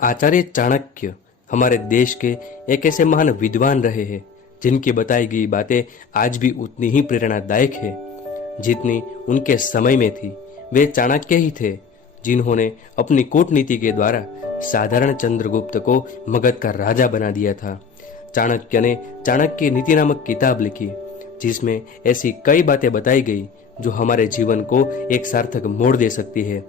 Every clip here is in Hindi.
आचार्य चाणक्य हमारे देश के एक ऐसे महान विद्वान रहे हैं जिनकी बताई गई बातें आज भी उतनी ही प्रेरणादायक है जितनी उनके समय में थी। वे चाणक्य ही थे जिन्होंने अपनी कूटनीति के द्वारा साधारण चंद्रगुप्त को मगध का राजा बना दिया था। चाणक्य ने चाणक्य नीति नामक किताब लिखी जिसमें ऐसी कई बातें बताई गई जो हमारे जीवन को एक सार्थक मोड़ दे सकती है।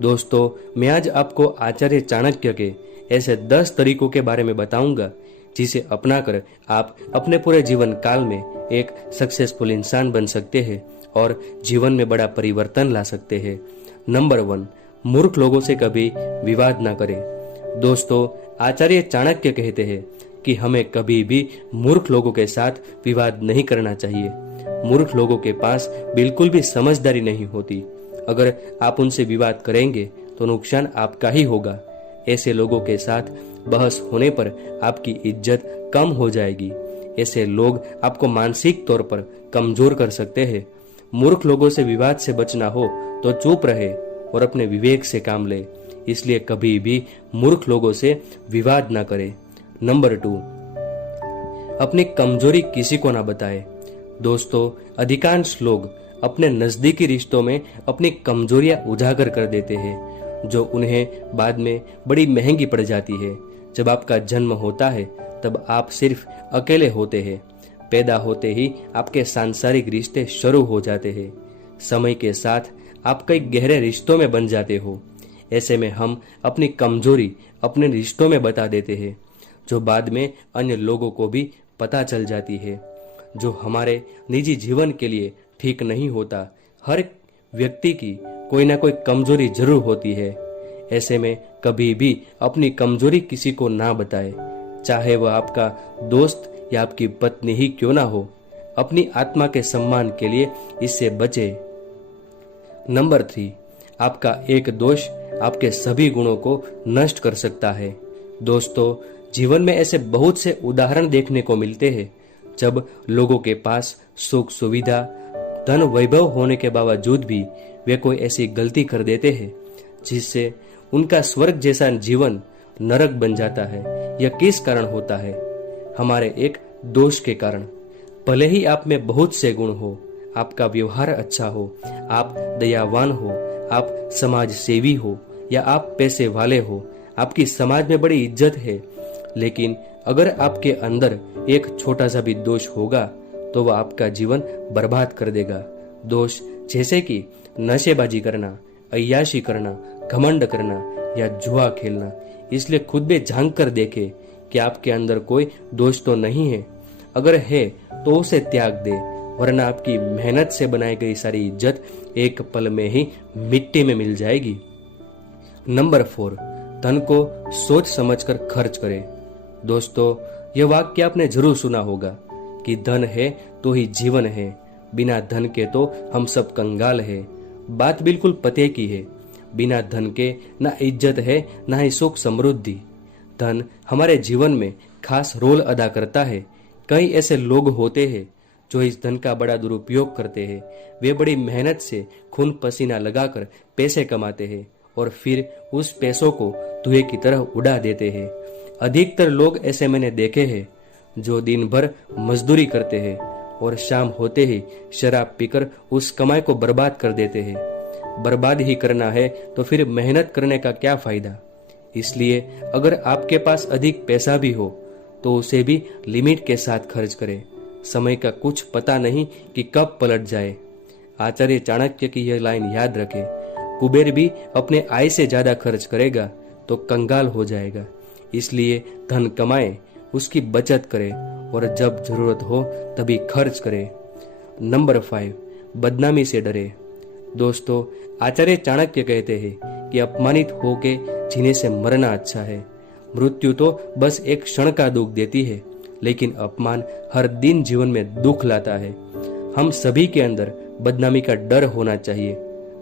दोस्तों, मैं आज आपको आचार्य चाणक्य के ऐसे 10 तरीकों के बारे में बताऊंगा जिसे अपनाकर आप अपने पूरे जीवन काल में एक सक्सेसफुल इंसान बन सकते हैं और जीवन में बड़ा परिवर्तन ला सकते हैं। नंबर 1, मूर्ख लोगों से कभी विवाद ना करें। दोस्तों, आचार्य चाणक्य कहते हैं कि हमें कभी भी मूर्ख लोगों के साथ विवाद नहीं करना चाहिए। मूर्ख लोगों के पास बिल्कुल भी समझदारी नहीं होती। अगर आप उनसे विवाद करेंगे तो नुकसान आपका ही होगा। ऐसे लोगों के साथ बहस होने पर आपकी इज्जत कम हो जाएगी। ऐसे लोग आपको मानसिक तौर पर कमजोर कर सकते हैं। मूर्ख लोगों से विवाद से बचना हो तो चुप रहे और अपने विवेक से काम ले। इसलिए कभी भी मूर्ख लोगों से विवाद ना करें। नंबर 2, अपनी कमजोरी किसी को ना बताएं। दोस्तों, अधिकांश लोग अपने नजदीकी रिश्तों में अपनी कमजोरियां उजागर कर देते हैं जो उन्हें बाद में बड़ी महंगी पड़ जाती है। जब आपका जन्म होता है तब आप सिर्फ अकेले होते हैं। पैदा होते ही आपके सांसारिक रिश्ते शुरू हो जाते हैं। समय के साथ आप कई गहरे रिश्तों में बन जाते हो। ऐसे में हम अपनी कमजोरी अपने रिश्तों में बता देते हैं जो बाद में अन्य लोगों को भी पता चल जाती है, जो हमारे निजी जीवन के लिए ठीक नहीं होता। हर व्यक्ति की कोई ना कोई कमजोरी जरूर होती है। ऐसे में कभी भी अपनी कमजोरी किसी को ना बताए, चाहे वह आपका दोस्त या आपकी पत्नी ही क्यों ना हो। अपनी आत्मा के सम्मान के लिए इससे बचे। नंबर 3, आपका एक दोष आपके सभी गुणों को नष्ट कर सकता है। दोस्तों, जीवन में ऐसे बहुत से उदाहरण देखने को मिलते हैं जब लोगों के पास सुख सुविधा धन वैभव होने के बावजूद भी वे कोई ऐसी गलती कर देते हैं जिससे उनका स्वर्ग जैसा जीवन नरक बन जाता है। यह किस कारण होता है? हमारे एक दोष के कारण। भले ही आप में बहुत से गुण हो, आपका व्यवहार अच्छा हो, आप दयावान हो, आप समाज सेवी हो या आप पैसे वाले हो, आपकी समाज में बड़ी इज्जत है, लेकिन अगर आपके अंदर एक छोटा सा भी दोष होगा तो वह आपका जीवन बर्बाद कर देगा। दोष जैसे कि नशेबाजी करना, अय्याशी करना, घमंड करना या जुआ खेलना। इसलिए खुद में झांक कर देखे कि आपके अंदर कोई दोष तो नहीं है। अगर है तो उसे त्याग दे, वरना आपकी मेहनत से बनाई गई सारी इज्जत एक पल में ही मिट्टी में मिल जाएगी। नंबर 4, धन को सोच समझकर खर्च करें। दोस्तों, यह वाक्य आपने जरूर सुना होगा कि धन है तो ही जीवन है, बिना धन के तो हम सब कंगाल है। बात बिल्कुल पते की है। बिना धन के ना इज्जत है ना ही सुख समृद्धि। धन हमारे जीवन में खास रोल अदा करता है। कई ऐसे लोग होते हैं जो इस धन का बड़ा दुरुपयोग करते हैं। वे बड़ी मेहनत से खून पसीना लगाकर पैसे कमाते हैं और फिर उस पैसों को धुएं की तरह उड़ा देते हैं। अधिकतर लोग ऐसे मैंने देखे हैं जो दिन भर मजदूरी करते हैं और शाम होते ही शराब पीकर उस कमाई को बर्बाद कर देते हैं। बर्बाद ही करना है तो फिर मेहनत करने का क्या फायदा? इसलिए अगर आपके पास अधिक पैसा भी हो तो उसे भी लिमिट के साथ खर्च करें। समय का कुछ पता नहीं कि कब पलट जाए। आचार्य चाणक्य की यह लाइन याद रखें, कुबेर भी अपने आय से ज्यादा खर्च करेगा तो कंगाल हो जाएगा। इसलिए धन कमाए, उसकी बचत करें और जब जरूरत हो तभी खर्च करें। नंबर 5, बदनामी से डरे। दोस्तों, आचार्य चाणक्य कहते हैं कि अपमानित होके जीने से मरना अच्छा है। मृत्यु तो बस एक क्षण का दुख देती है, लेकिन अपमान हर दिन जीवन में दुख लाता है। हम सभी के अंदर बदनामी का डर होना चाहिए।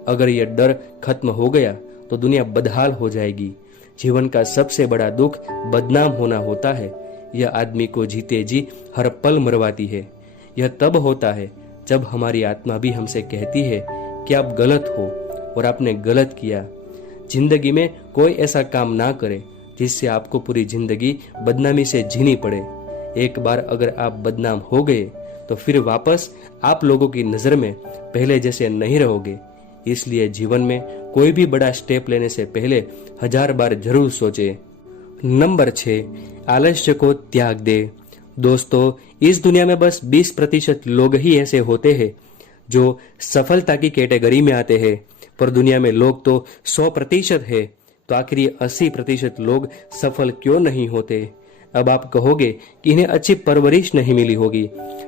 अगर यह डर खत्म हो गया तो दुनिया बदहाल हो जाएगी। जीवन का सबसे बड़ा दुख बदनाम होना होता है। यह आदमी को जीते जी हर पल मरवाती है। यह तब होता है जब हमारी आत्मा भी हमसे कहती है कि आप गलत हो और आपने गलत किया। जिंदगी में कोई ऐसा काम ना करे जिससे आपको पूरी जिंदगी बदनामी से जीनी पड़े। एक बार अगर आप बदनाम हो गए तो फिर वापस आप लोगों की नजर में पहले जैसे नहीं रहोगे। इसलिए जीवन में कोई भी बड़ा स्टेप लेने से पहले 1000 बार जरूर सोचे। नंबर 6, आलस्य को त्याग दे। दोस्तों, इस दुनिया में बस 20% लोग ही ऐसे होते हैं जो सफलता की कैटेगरी में आते हैं, पर दुनिया में लोग तो 100% है, तो आखिर ये 80% लोग सफल क्यों नहीं होते? अब आप कहोगे कि इन्हें अच्छी परवरिश नहीं मिली होगी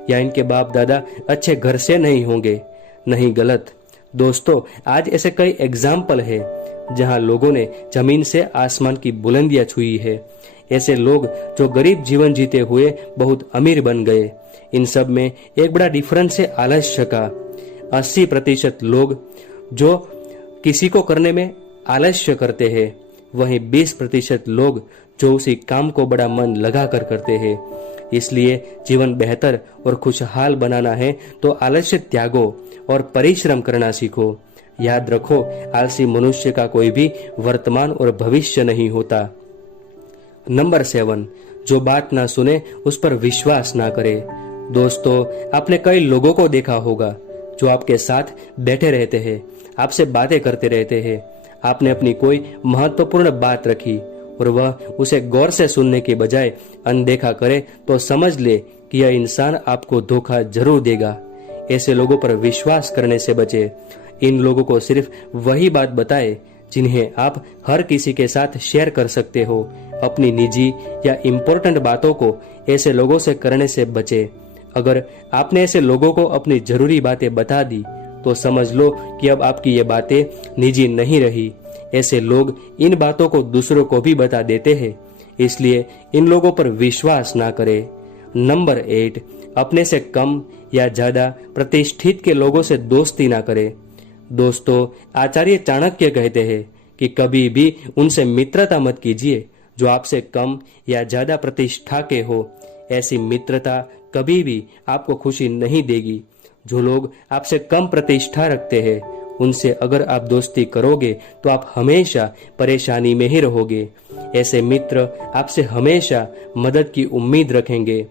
या इनके बाप दादा अच्छे घर से नहीं होंगे। नहीं, गलत। दोस्तों, आज ऐसे कई एग्जाम्पल है जहां लोगों ने जमीन से आसमान की बुलंदियां छुई है। ऐसे लोग जो गरीब जीवन जीते हुए बहुत अमीर बन गए। इन सब में एक बड़ा डिफरेंस है आलस्य का। 80% लोग जो किसी को करने में आलस्य करते हैं, वहीं 20% लोग जो उसी काम को बड़ा मन लगा कर करते हैं। इसलिए जीवन बेहतर और खुशहाल बनाना है तो आलस्य त्यागो और परिश्रम करना सीखो। याद रखो, आलसी मनुष्य का कोई भी वर्तमान और भविष्य नहीं होता। नंबर 7, जो बात ना सुने उस पर विश्वास ना करे। दोस्तों, आपने कई लोगों को देखा होगा जो आपके साथ बैठे रहते हैं, आपसे बातें करते रहते हैं। आपने अपनी कोई महत्वपूर्ण बात रखी और वह उसे गौर से सुनने के बजाय अनदेखा करे तो समझ ले कि यह इंसान आपको धोखा जरूर देगा। ऐसे लोगों पर विश्वास करने से बचे। इन लोगों को सिर्फ वही बात बताए जिन्हें आप हर किसी के साथ शेयर कर सकते हो। अपनी निजी या इम्पोर्टेंट बातों को ऐसे लोगों से करने से बचे। अगर आपने ऐसे लोगों को अपनी जरूरी बातें बता दी तो समझ लो कि अब आपकी ये बातें निजी नहीं रही। ऐसे लोग इन बातों को दूसरों को भी बता देते हैं, इसलिए इन लोगों पर विश्वास ना करें। नंबर 8, अपने से कम या ज्यादा प्रतिष्ठित के लोगों से दोस्ती ना करें। दोस्तों, आचार्य चाणक्य कहते हैं कि कभी भी उनसे मित्रता मत कीजिए जो आपसे कम या ज्यादा प्रतिष्ठा के हो। ऐसी मित्रता कभी भी आपको खुशी नहीं देगी। जो लोग आपसे कम प्रतिष्ठा रखते हैं उनसे अगर आप दोस्ती करोगे तो आप हमेशा परेशानी में ही रहोगे। ऐसे मित्र आपसे हमेशा मदद की उम्मीद रखेंगे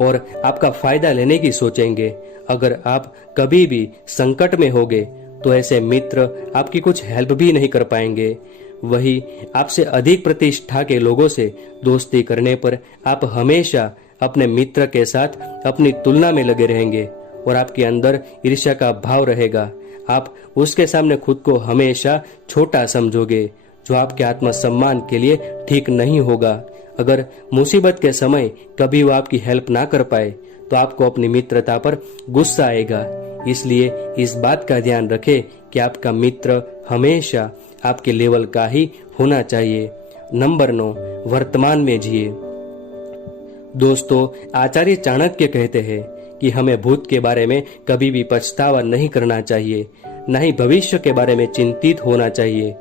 और आपका फायदा लेने की सोचेंगे। अगर आप कभी भी संकट में होगे तो ऐसे मित्र आपकी कुछ हेल्प भी नहीं कर पाएंगे। वही आपसे अधिक प्रतिष्ठा के लोगों से दोस्ती करने पर आप हमेशा अपने मित्र के साथ अपनी तुलना में लगे रहेंगे और आपके अंदर ईर्ष्या का भाव रहेगा। आप उसके सामने खुद को हमेशा छोटा समझोगे, जो आपके आत्मसम्मान के लिए ठीक नहीं होगा। अगर मुसीबत के समय कभी वो आपकी हेल्प ना कर पाए तो आपको अपनी मित्रता पर गुस्सा आएगा। इसलिए इस बात का ध्यान रखें कि आपका मित्र हमेशा आपके लेवल का ही होना चाहिए। नंबर 9, वर्तमान में जिए। दोस्तों, आचार्य चाणक्य कहते हैं कि हमें भूत के बारे में कभी भी पछतावा नहीं करना चाहिए, न ही भविष्य के बारे में चिंतित होना चाहिए,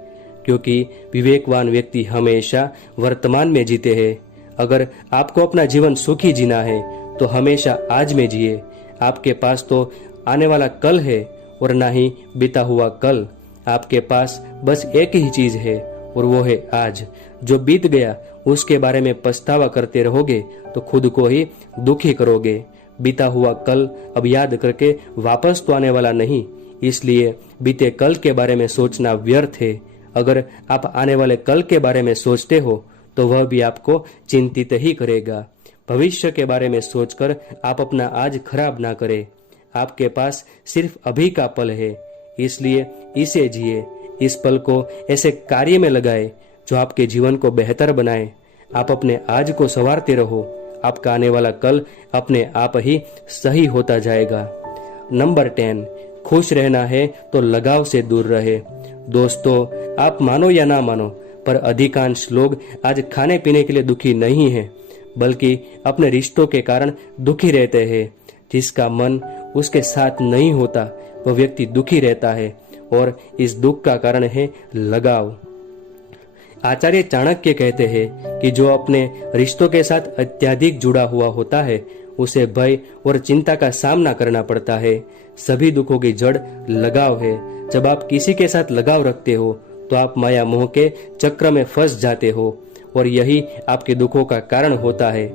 क्योंकि विवेकवान व्यक्ति हमेशा वर्तमान में जीते हैं। अगर आपको अपना जीवन सुखी जीना है तो हमेशा आज में जिए। आपके पास तो आने वाला कल है और ना ही बीता हुआ कल। आपके पास बस एक ही चीज है और वो है आज। जो बीत गया उसके बारे में पछतावा करते रहोगे तो खुद को ही दुखी करोगे। बीता हुआ कल अब याद करके वापस तो आने वाला नहीं, इसलिए बीते कल के बारे में सोचना व्यर्थ है। अगर आप आने वाले कल के बारे में सोचते हो तो वह भी आपको चिंतित ही करेगा। भविष्य के बारे में सोचकर आप अपना आज खराब ना करें। आपके पास सिर्फ अभी का पल है, इसलिए इसे जिए। इस पल को ऐसे कार्य में लगाए जो आपके जीवन को बेहतर बनाए। आप अपने आज को संवारते रहो, आपका आने वाला कल अपने आप ही सही होता जाएगा। नंबर 10, खुश रहना है तो लगाव से दूर रहे। दोस्तों, आप मानो या ना मानो पर अधिकांश लोग आज खाने पीने के लिए दुखी नहीं हैं, बल्कि अपने रिश्तों के कारण दुखी रहते हैं। जिसका मन उसके साथ नहीं होता वह व्यक्ति दुखी रहता है और इस दुख का कारण है लगाव। आचार्य चाणक्य कहते हैं कि जो अपने रिश्तों के साथ अत्यधिक जुड़ा हुआ होता है उसे भय और चिंता का सामना करना पड़ता है। सभी दुखों की जड़ लगाव है। जब आप किसी के साथ लगाव रखते हो तो आप माया मोह के चक्र में फंस जाते हो और यही आपके दुखों का कारण होता है।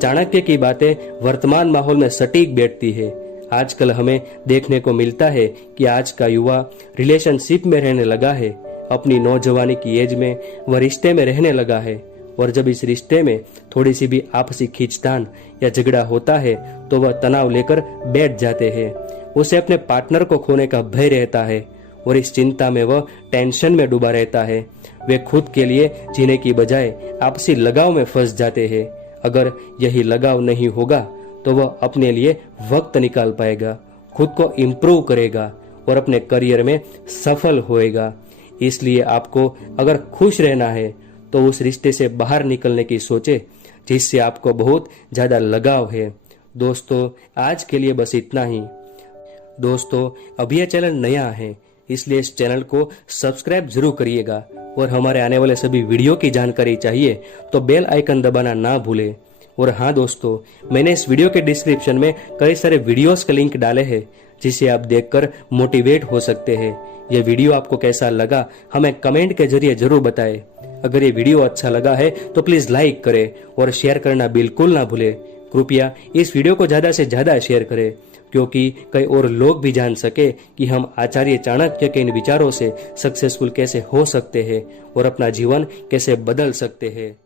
चाणक्य की बातें वर्तमान माहौल में सटीक बैठती है। आजकल हमें देखने को मिलता है कि आज का युवा रिलेशनशिप में रहने लगा है। अपनी नौजवानी की एज में वह रिश्ते में रहने लगा है और जब इस रिश्ते में थोड़ी सी भी आपसी खींचतान या झगड़ा होता है तो वह तनाव लेकर बैठ जाते हैं। उसे अपने पार्टनर को खोने का भय रहता है और इस चिंता में वह टेंशन में डूबा रहता है। वे खुद के लिए जीने की बजाय आपसी लगाव में फंस जाते हैं। अगर यही लगाव नहीं होगा तो वह अपने लिए वक्त निकाल पाएगा, खुद को इम्प्रूव करेगा और अपने करियर में सफल होएगा। इसलिए आपको अगर खुश रहना है तो उस रिश्ते से बाहर निकलने की सोचे जिससे आपको बहुत ज्यादा लगाव है। दोस्तों, आज के लिए बस इतना ही। दोस्तों, अभी यह चैनल नया है इसलिए इस चैनल को सब्सक्राइब जरूर करिएगा और हमारे आने वाले सभी वीडियो की जानकारी चाहिए तो बेल आइकन दबाना ना भूलें। और हाँ दोस्तों, मैंने इस वीडियो के डिस्क्रिप्शन में कई सारे वीडियोस के लिंक डाले हैं जिसे आप देखकर मोटिवेट हो सकते हैं। यह वीडियो आपको कैसा लगा हमें कमेंट के जरिए जरूर बताएं। अगर ये वीडियो अच्छा लगा है तो प्लीज लाइक करें और शेयर करना बिल्कुल ना भूलें। कृपया इस वीडियो को ज्यादा से ज्यादा शेयर करें क्योंकि कई और लोग भी जान सके कि हम आचार्य चाणक्य के इन विचारों से सक्सेसफुल कैसे हो सकते हैं और अपना जीवन कैसे बदल सकते हैं।